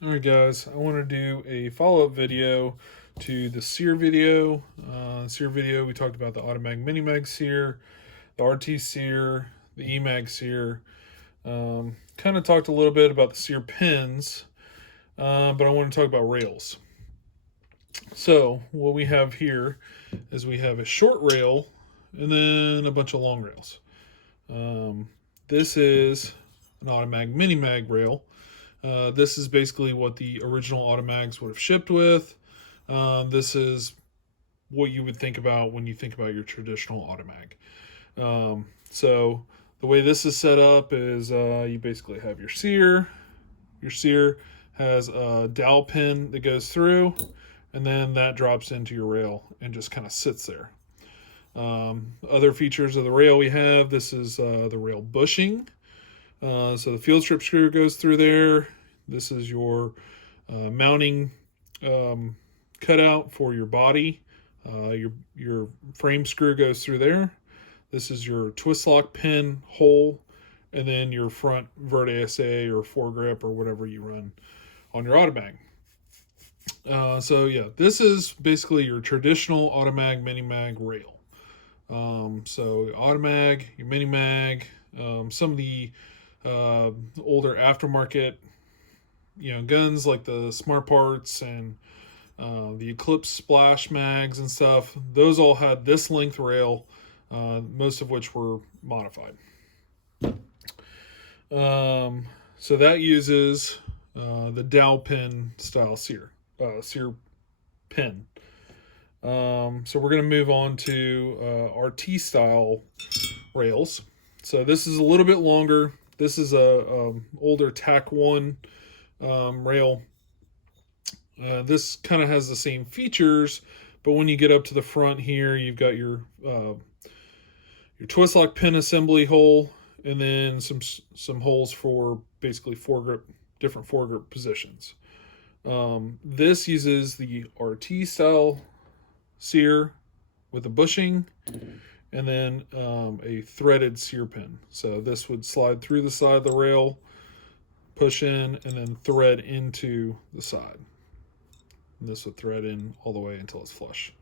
Alright guys, I want to do a follow-up video to the SEER video. SEER video, we talked about the Automag Minimag SEER, the RT SEER, the Emag SEER. Kind of talked a little bit about the SEER pins, but I want to talk about Rails. So what we have here is we have a short rail and then a bunch of long rails. This is an Automag Minimag rail. This is basically what the original Automags would have shipped with. This is what you would think about when you think about your traditional Automag. So the way this is set up is you basically have your SEER. Your SEER has a dowel pin that goes through, and then that drops into your rail and just kind of sits there. Other features of the rail we have, this is the rail bushing. So the field strip screw goes through there. This is your mounting cutout for your body. Your frame screw goes through there. This is your twist lock pin hole, and then your front vert ASA or foregrip or whatever you run on your Automag. So yeah, this is basically your traditional Automag Minimag rail. So Automag, your Minimag, some of the older aftermarket, guns like the Smart Parts and the Eclipse Splash mags and stuff. Those all had this length rail, most of which were modified. So that uses the dowel pin style SEER pin. So we're going to move on to RT style rails. So this is a little bit longer. This is a older Tac-one rail. This kind of has the same features, but when you get up to the front here, you've got your twist lock pin assembly hole, and then some holes for basically different foregrip positions. This uses the RT style SEER with a bushing, and then a threaded SEER pin. So this would slide through the side of the rail, push in, and then thread into the side. And this would thread in all the way until it's flush.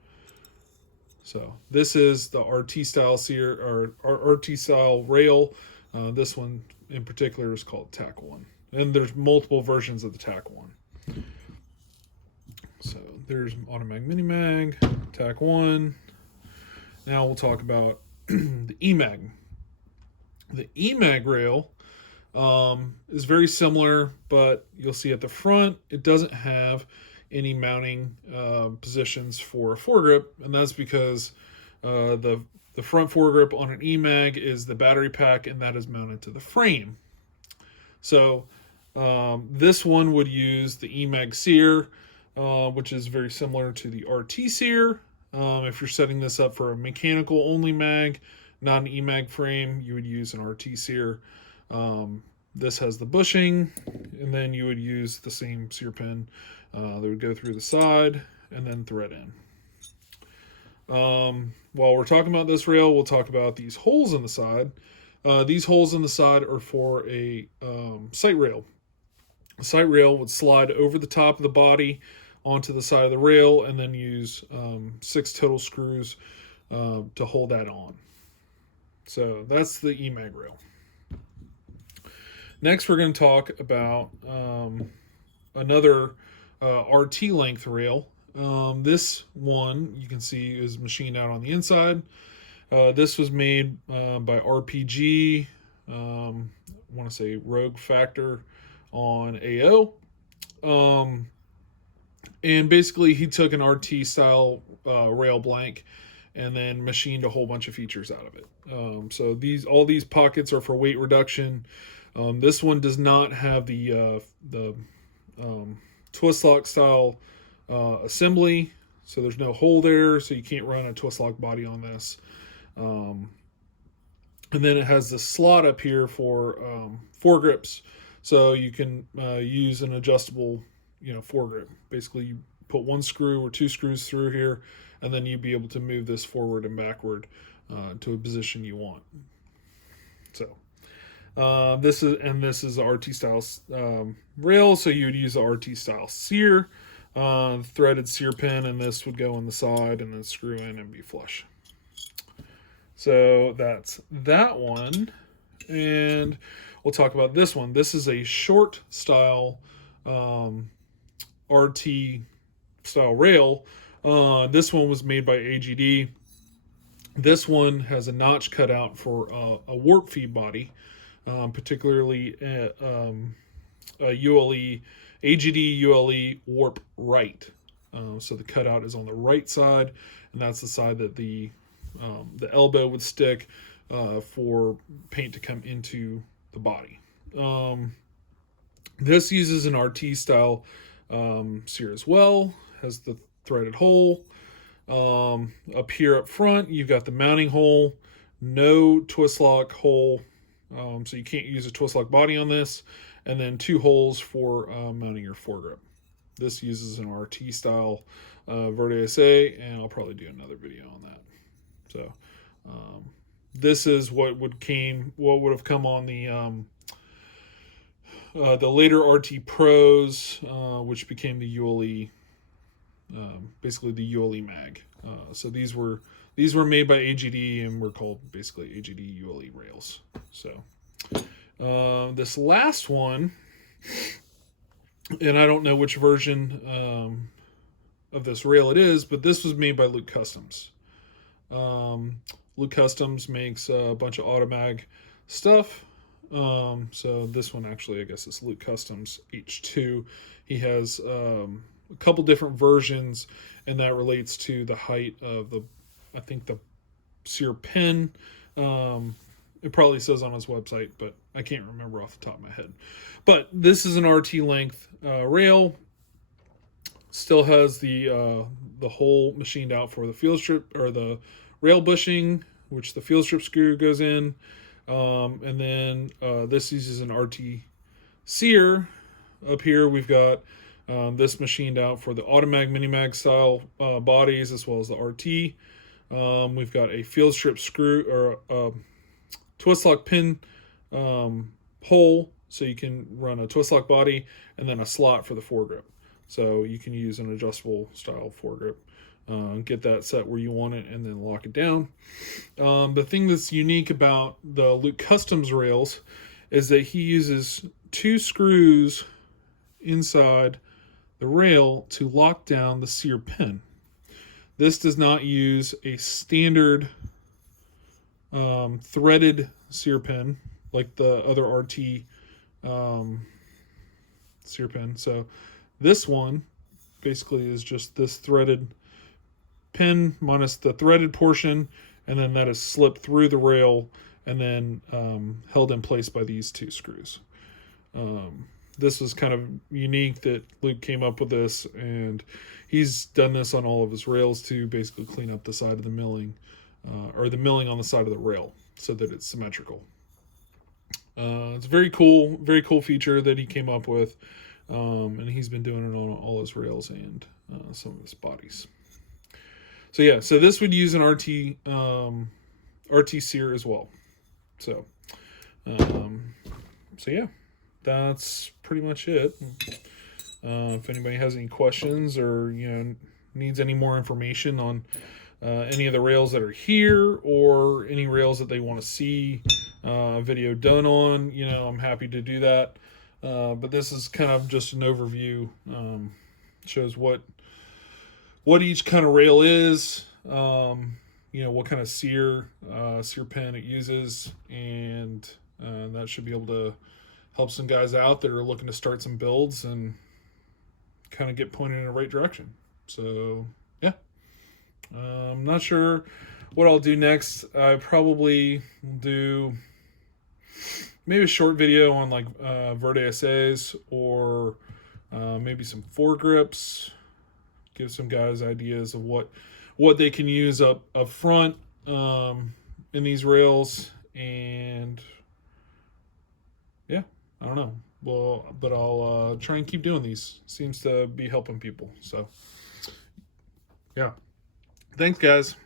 So this is the RT style SEER or RT style rail. This one in particular is called Tac-one, and there's multiple versions of the Tac-one. So there's Automag Minimag, Tac-one. Now we'll talk about the Emag. The Emag rail is very similar, but you'll see at the front it doesn't have any mounting positions for a foregrip, and that's because the front foregrip on an Emag is the battery pack, and that is mounted to the frame. So this one would use the Emag SEER, which is very similar to the RT SEER. If you're setting this up for a mechanical only mag, not an Emag frame, you would use an RT SEER. This has the bushing, and then you would use the same SEER pin that would go through the side and then thread in. While we're talking about this rail, we'll talk about these holes in the side. These holes in the side are for a sight rail. A sight rail would slide over the top of the body onto the side of the rail, and then use 6 total screws to hold that on. So that's the Emag rail. Next, we're going to talk about another RT length rail. This one you can see is machined out on the inside. This was made by RPG. I want to say Rogue Factor on AO. And basically he took an RT style rail blank and then machined a whole bunch of features out of it. So all these pockets are for weight reduction. This one does not have the twist lock style assembly, so there's no hole there, so you can't run a twist lock body on this. And then it has this slot up here for foregrips, so you can use an adjustable foregrip. Basically you put 1 screw or 2 screws through here, and then you'd be able to move this forward and backward to a position you want. So This is the RT style rail, so you would use the RT style sear, threaded sear pin, and this would go on the side and then screw in and be flush. So that's that one, and we'll talk about this one. This is a short style RT style rail. This one was made by AGD. This one has a notch cut out for a warp feed body, particularly a ULE, AGD ULE warp right. So the cutout is on the right side, and that's the side that the elbow would stick for paint to come into the body. This uses an RT style sear as well, has the threaded hole. Up here up front, you've got the mounting hole, no twist lock hole, so you can't use a twist lock body on this, and then 2 holes for mounting your foregrip. This uses an RT style Verde SA, and I'll probably do another video on that. So this is what would have come on the later RT Pros, which became the ULE, basically the ULE Mag. So these were made by AGD and were called basically AGD ULE rails. So this last one, and I don't know which version of this rail it is, but this was made by Luke Customs. Luke Customs makes a bunch of Automag stuff. So this one actually, I guess, is Luke Customs H2. He has a couple different versions, and that relates to the height of I think the sear pin. It probably says on his website, but I can't remember off the top of my head. But this is an RT length rail. Still has the hole machined out for the field strip or the rail bushing, which the field strip screw goes in. And then this uses an RT sear. Up here we've got this machined out for the Automag Minimag style bodies as well as the RT. We've got a field strip screw or twist lock pin hole, so you can run a twist lock body, and then a slot for the foregrip. So you can use an adjustable style foregrip, get that set where you want it, and then lock it down. The thing that's unique about the Luke Customs rails is that he uses 2 screws inside the rail to lock down the sear pin. This does not use a standard threaded sear pin like the other RT sear pin. So this one basically is just this threaded pin minus the threaded portion, and then that is slipped through the rail and then held in place by these 2 screws. This was kind of unique that Luke came up with this, and he's done this on all of his rails to basically clean up the side of the milling, or the milling on the side of the rail so that it's symmetrical. It's a very cool feature that he came up with, and he's been doing it on all his rails and some of his bodies. So yeah, so this would use an RT sear as well. So yeah, that's pretty much it. If anybody has any questions or needs any more information on any of the rails that are here, or any rails that they want to see a video done on, I'm happy to do that. But this is kind of just an overview. Shows what each kind of rail is, what kind of sear pin it uses, and that should be able to help some guys out that are looking to start some builds and kind of get pointed in the right direction. So yeah, I'm not sure what I'll do next. I probably will do maybe a short video on like Verde SAs, or maybe some foregrips, give some guys ideas of what they can use up front in these rails. And yeah, I don't know. Well, but I'll try and keep doing these. Seems to be helping people. So yeah, thanks guys.